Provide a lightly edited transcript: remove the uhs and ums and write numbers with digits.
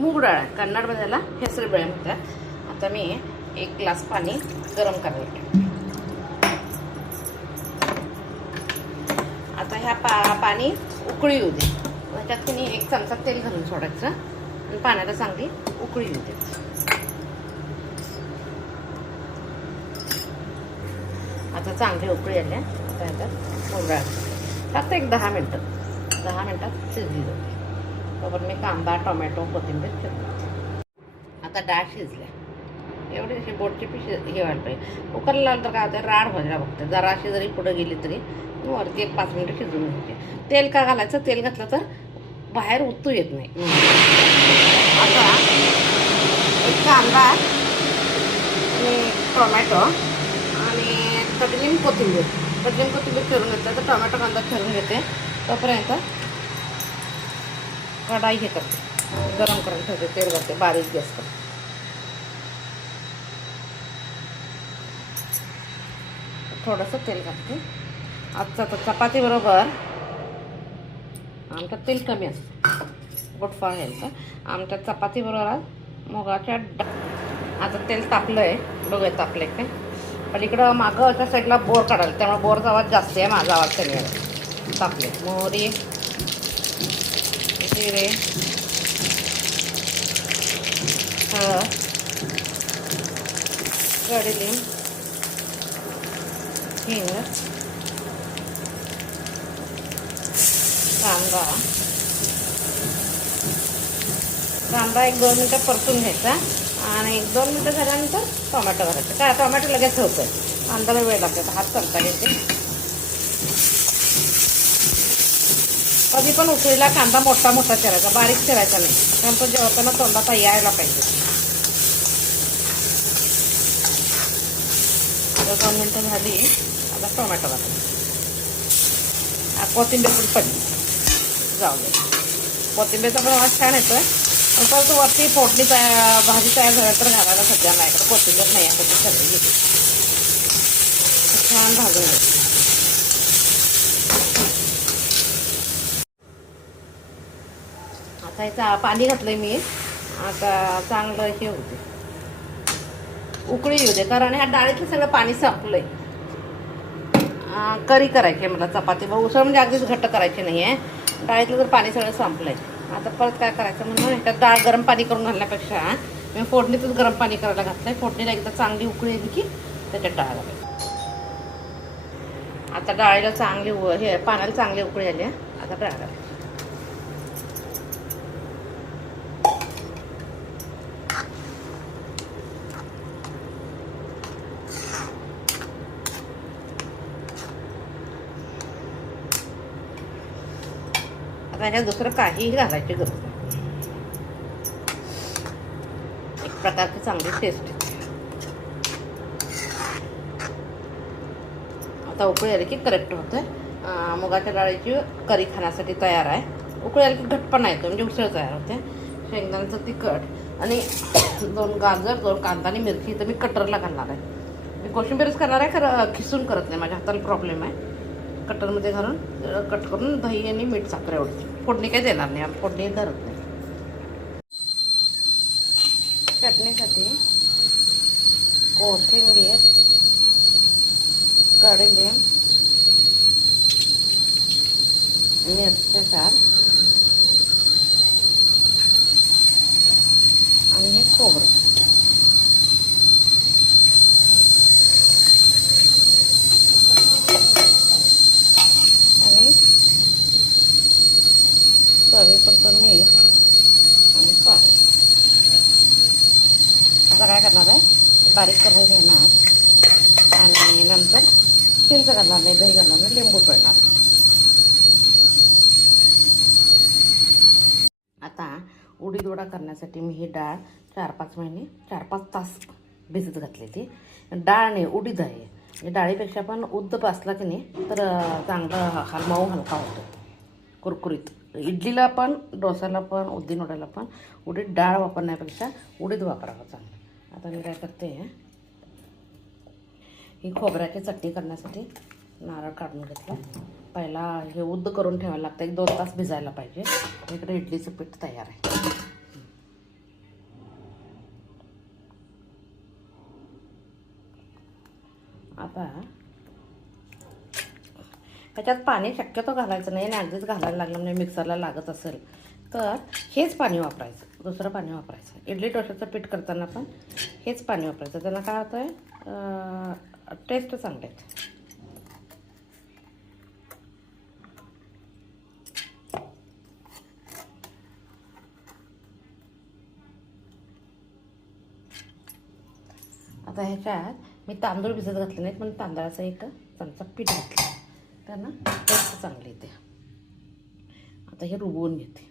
मूग डाळ आहे, कन्नडमध्ये त्याला हेसरू बेळे म्हणतात. आता मी 1 ग्लास पाणी गरम करायला. आता ह्या पाणी उकळी येऊ दे. त्याच्यात की नाही 1 चमचा तेल घालून सोडायचं आणि पाण्याला चांगली उकळी येऊ दे. आता चांगली उकळी आल्या. आता ह्याच्यात मूग डाळ फक्त एक 10 मिनटात शिजली जाते. बरोबर मी कांदा, टोमॅटो, कोथिंबीर चिरते. आता डाळ शिजल्या. एवढी अशी बोटची पीस हे व्हायला पाहिजे. कुकरला लावलं तर काय होतं, राड व्हायला बघते. जरा अशी जरी पुढं गेली तरी वरती 1-5 मिनटं शिजून घेते. तेल का घालायचं, तेल घातलं तर बाहेर उतू येत नाही. आता 1 कांदा आणि टोमॅटो आणि कोथिंबीर चिरून घेते. तर टोमॅटो कांदा चिरून घेते. तोपर्यंत कढाई हे करते, गरम करून ठेवते. तेल घालते, बारीक गॅस करते. थोडंसं तेल घालते. आजचा तर चपाती बरोबर आमच्यात तेल कमी असतं. गोटफाळ घ्यायचं. आमच्या चपाती बरोबर मुगाच्या आता तेल तापलं आहे. बघूया तापलं आहे काय. पण इकडं मागं साईडला बोर काढायला, त्यामुळे बोरचा आवाज जास्त आहे. माझा आवाज कमी आहे. तापले मोहरी, जिरे, हळद, कडीलिंब, हिंग, कांदा 1-2 मिनटं परतून घ्यायचा आणि 1-2 मिनटं झाल्यानंतर टोमॅटो घालायचं. काय टोमॅटो लगेच होतं, कांद्याला वेळ लागतो. हात चमचा घ्यायचे. कधी पण उकळीला कांदा मोठा चिरायचा, बारीक चिरायचा नाही, कारण तो जेवताना तोंडात यायला पाहिजे. आता 2 मिनटं झाली. आता टोमॅटो घालायचा. कोथिंबीर पण पडली, जाऊ दे. कोथिंबीरचा पण आवाज छान येतोय. परत वरती फोडणी भाजी तयार झाल्या तर घालायला सध्या नाही, तर कोथिंबीर नाही आहे. सगळी घेते, छान भाजून घ्यायची. आता याचं पाणी घातलंय मी. आता चांगलं हे होते, उकळी येऊ दे, कारण ह्या डाळीतलं सगळं पाणी संपलंय. करी करायची मला चपाती. उसळ म्हणजे अगदीच घट्ट करायची नाही आहे. डाळीतलं तर पाणी सगळं संपलंय. आता परत काय करायचं म्हणून ह्याच्यात डाळ गरम पाणी करून घालण्यापेक्षा मी फोडणीतच गरम पाणी करायला घातलंय. फोडणीला एकदा चांगली उकळी येते की त्याच्यात डाळ घालायची. आता डाळीला चांगली हे पाण्याला चांगली उकळी आली. आता डाळ घालायची. आता ह्या दुसरं काहीही घालायची गरज नाही. एक प्रकारची चांगली टेस्ट येते. आता उकळी आली की करेक्ट होतं. मुगाच्या डाळीची करी खाण्यासाठी तयार आहे. उकळी आली की घट्टपणा येतो, म्हणजे उसळ तयार होते. शेंगदाण्याचं तिखट आणि 2 गाजर, 2 कांदा आणि मिरची तर मी कटरला घालणार आहे. मी कोशिंबीरच करणार आहे, खरं खिसून करत नाही, माझ्या हाताला प्रॉब्लेम आहे. कटरमध्ये घालून कट करून दही आणि मीठ साखर एवढी. फोडणी काही देणार नाही, आम्ही फोडणी धरत नाही. चटणीसाठी कोथिंबीर, कडीलिंब, मिरच्या 4 आणि हे खोबरं. आणि चवीपुरतं मीठ आणि पाणी. आता काय करणार आहे, बारीक करून घेणार आणि नंतर चिंच घालणार नाही, दही घालणार नाही, लिंबू पिळणार. आता उडीद वडा करण्यासाठी मी ही डाळ 4-5 तास भिजत घातली. ती डाळ नाही, उडीद आहे. डाळीपेक्षा पण उद्द पासला की नाही तर चांगलं मऊ हलका होतो, कुरकुरीत. इडलीला पण, डोसाला पण, उद्दिन वड्याला पण उडीद डाळ वापरण्यापेक्षा उडीद वापरावं चांगलं. आता मी काय करते, ही खोबऱ्याची चटणी करण्यासाठी नारळ काढून घेतला. पहिला हे उद्द करून ठेवायला लागतं, 1-2 तास भिजायला पाहिजे. इकडे इडलीचं पीठ तयार आहे. आता ह्याच्यात पाणी शक्यतो घालायचं नाही आणि अगदीच घालायला लागलं म्हणजे मिक्सरला लागत असेल तर हेच पाणी वापरायचं, दुसरं पाणी वापरायचं. इडली डोश्याचं पीठ करताना पण हेच पाणी वापरायचं. त्यांना काय होतं आहे, टेस्ट चांगले आहेत. आता ह्याच्यात मी तांदूळ भिजत घातले नाहीत, पण तांदळाचा एक चमचा पीठ घातलं, त्यांना टेस्ट चांगली येते. आता हे रुबवून घेते.